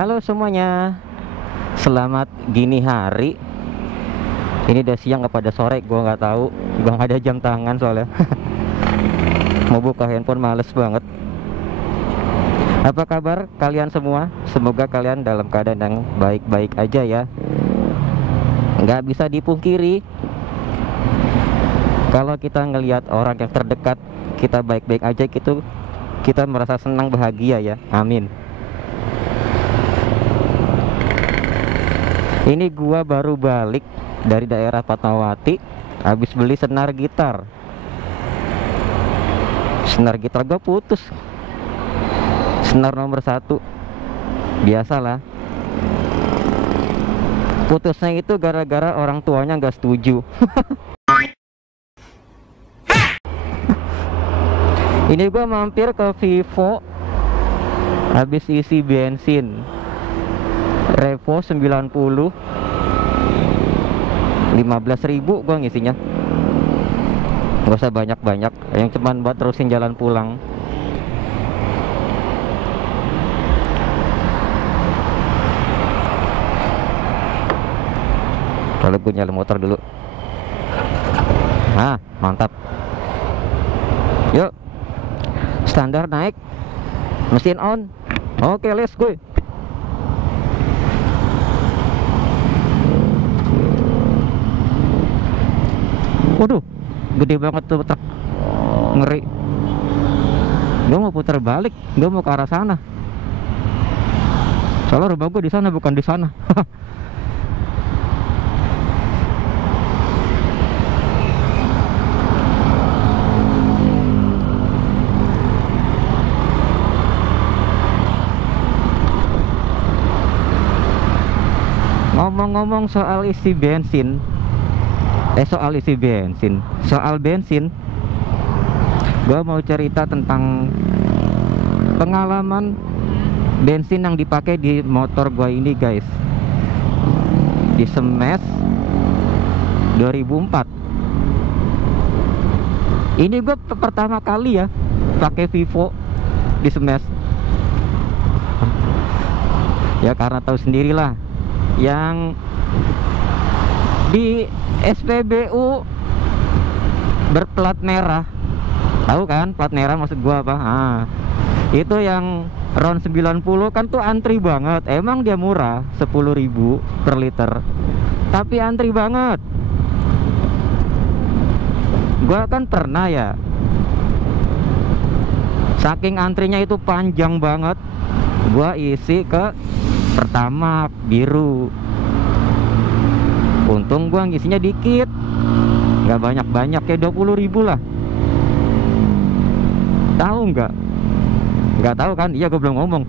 Halo semuanya, selamat gini hari. Ini udah siang apa pada sore, gua nggak tahu. Gua nggak ada jam tangan soalnya. Mau buka handphone males banget. Apa kabar kalian semua? Semoga kalian dalam keadaan yang baik-baik aja ya. Nggak bisa dipungkiri, kalau kita ngelihat orang yang terdekat kita baik-baik aja gitu, kita merasa senang bahagia ya. Amin. Ini gua baru balik dari daerah Fatmawati, habis beli senar gitar. Senar gitar gua putus. Senar nomor 1. Biasalah. Putusnya itu gara-gara orang tuanya nggak setuju. Ini gua mampir ke Vivo, habis isi bensin Revo 90, 15.000 gua ngisinya. Gak usah banyak-banyak, yang cuman buat terusin jalan pulang. Kalau gue nyala motor dulu. Nah, mantap. Yuk, standar naik, mesin on. Oke, let's go. Waduh, gede banget tuh truk. Ngeri. Gue mau putar balik, gue mau ke arah sana. Soalnya rumah gue di sana, bukan di sana. Ngomong-ngomong soal isi bensin, soal bensin, gua mau cerita tentang pengalaman bensin yang dipakai di motor gua ini guys. Di Smash 2004. Ini gua pertama kali ya pakai Vivo di Smash. Ya karena tahu sendirilah, yang di SPBU berplat merah, tahu kan plat merah maksud gua apa? Itu yang RON 90 kan tuh antri banget. Emang dia murah 10.000 per liter, tapi antri banget. Gua kan pernah ya, saking antrinya itu panjang banget, gua isi ke Pertamax biru. Untung gua ngisinya dikit, nggak banyak-banyak, kayak 20.000 lah. Tahu nggak? Nggak tahu kan? Iya, gua belum ngomong.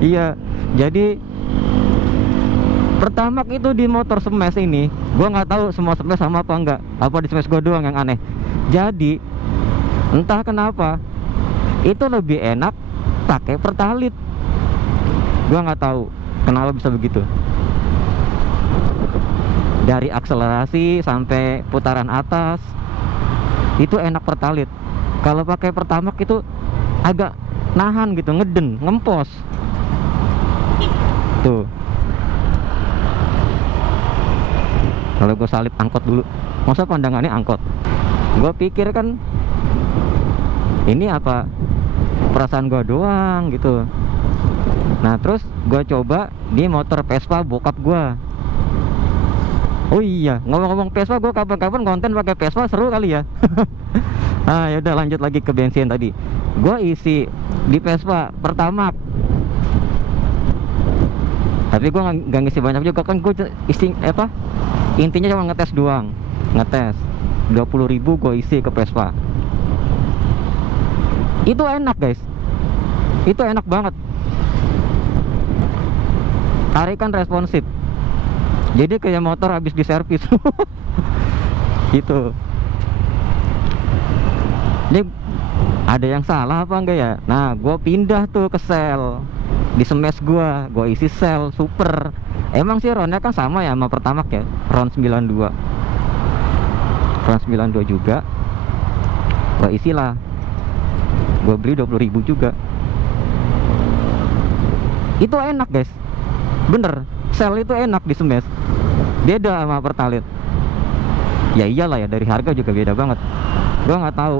Iya, jadi Pertamax itu di motor Smash ini, gua nggak tahu semua Smash sama apa enggak. Apa di Smash gua doang yang aneh. Jadi entah kenapa itu lebih enak pakai Pertalite. Gua nggak tahu kenapa bisa begitu. Dari akselerasi sampai putaran atas itu enak Pertalite. Kalau pakai Pertamax itu agak nahan gitu, ngeden, ngempos. Tuh. Kalau gue salip angkot dulu, masa pandangannya angkot? Gue pikir kan ini apa perasaan gue doang gitu. Nah terus gue coba di motor Vespa bokap gue. Oh iya, ngomong-ngomong Vespa, gue kapan-kapan konten pakai Vespa seru kali ya. Ya udah, lanjut lagi ke bensin tadi. Gue isi di Vespa Pertamax, tapi gue nggak ngisi banyak juga kan. Gue isi apa? Intinya cuma ngetes doang, ngetes 20.000 gue isi ke Vespa. Itu enak guys, itu enak banget. Tarikan responsif, jadi kayak motor habis diservis. Gitu. Ini ada yang salah apa enggak ya? Nah, gue pindah tuh ke sel di Smash, gue isi sel super. Emang sih RON-nya kan sama ya sama Pertamax ya, RON 92. RON 92 juga. Gue isilah. Gue beli 20.000 juga. Itu enak guys, bener, Shell itu enak di smash, beda sama Pertalite. Ya iyalah ya, dari harga juga beda banget. Gua nggak tahu.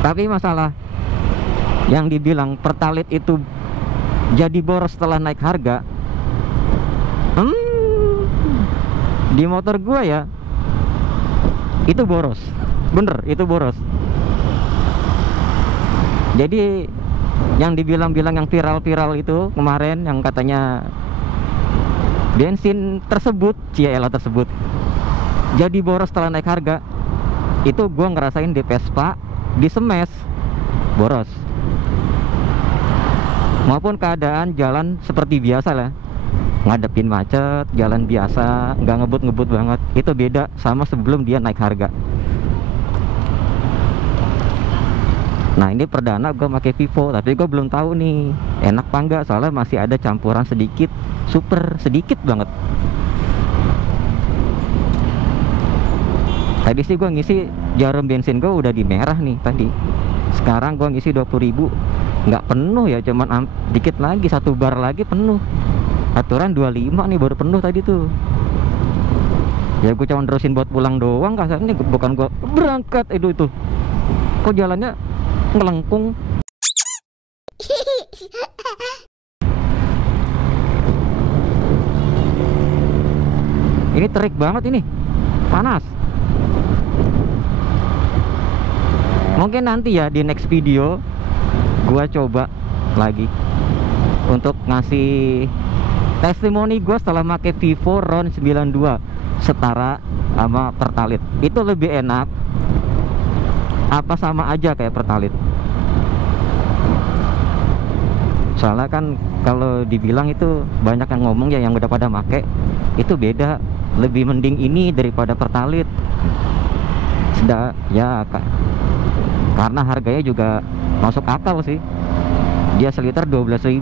Tapi masalah yang dibilang Pertalite itu jadi boros setelah naik harga, di motor gua ya itu boros, bener itu boros. Jadi yang dibilang-bilang yang viral-viral itu kemarin, yang katanya bensin tersebut, CL tersebut jadi boros setelah naik harga, itu gua ngerasain di Vespa, di Smash boros. Maupun keadaan jalan seperti biasa lah, ngadepin macet, jalan biasa, nggak ngebut-ngebut banget. Itu beda sama sebelum dia naik harga. Nah ini perdana gue pakai Vivo, tapi gue belum tahu nih enak apa enggak, soalnya masih ada campuran sedikit, super sedikit banget. Tadi sih gue ngisi jarum bensin gue udah di merah nih tadi. Sekarang gue ngisi 20.000, nggak penuh ya, cuman dikit lagi, 1 bar lagi penuh. Aturan 25 nih baru penuh tadi tuh. Ya gue cuma terusin buat pulang doang, kasarnya bukan gue berangkat. Itu kok jalannya ngelengkung. Ini terik banget, ini panas. Mungkin nanti ya di next video gua coba lagi untuk ngasih testimoni gue setelah pakai Vivo RON 92 setara sama Pertalite. Itu lebih enak apa sama aja kayak Pertalite? Soalnya kan kalau dibilang itu banyak yang ngomong ya, yang udah pada make itu beda, lebih mending ini daripada Pertalite. Sudah ya Kak, karena harganya juga masuk akal sih. Dia seliter 12.000.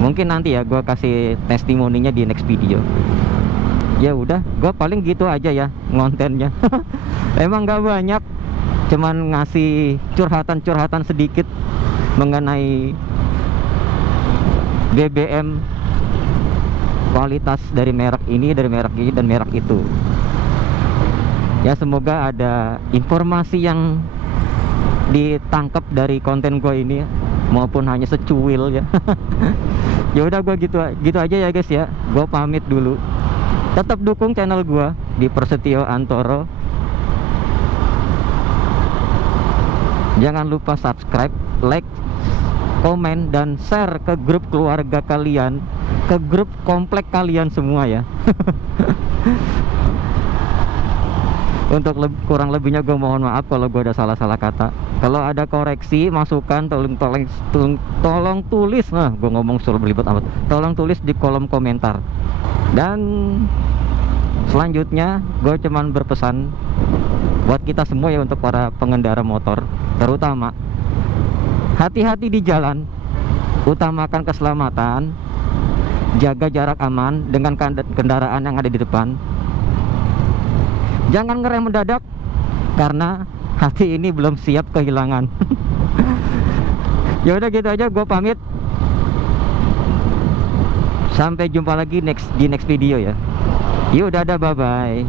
Mungkin nanti ya gue kasih testimoninya di next video. Ya udah, gue paling gitu aja ya ngontennya. Emang gak banyak, cuman ngasih curhatan-curhatan sedikit mengenai BBM kualitas dari merek ini, dan merek itu. Ya semoga ada informasi yang ditangkap dari konten gue ini, maupun hanya secuil ya. Ya udah, gue gitu aja ya guys ya. Gue pamit dulu. Tetap dukung channel gue di Prasetyo Antoro. Jangan lupa subscribe, like, komen, dan share ke grup keluarga kalian, ke grup komplek kalian semua ya. Untuk kurang lebihnya gue mohon maaf kalau gue ada salah-salah kata. Kalau ada koreksi, masukan, tolong tulis. Nah, gue ngomong suruh belibet amat. Tolong tulis di kolom komentar. Dan selanjutnya gue cuman berpesan buat kita semua ya, untuk para pengendara motor terutama, hati-hati di jalan, utamakan keselamatan, jaga jarak aman dengan kendaraan yang ada di depan. Jangan ngerem mendadak, karena hati ini belum siap kehilangan. Ya udah gitu aja, gue pamit. Sampai jumpa lagi di next video ya. Yuk dadah, bye bye.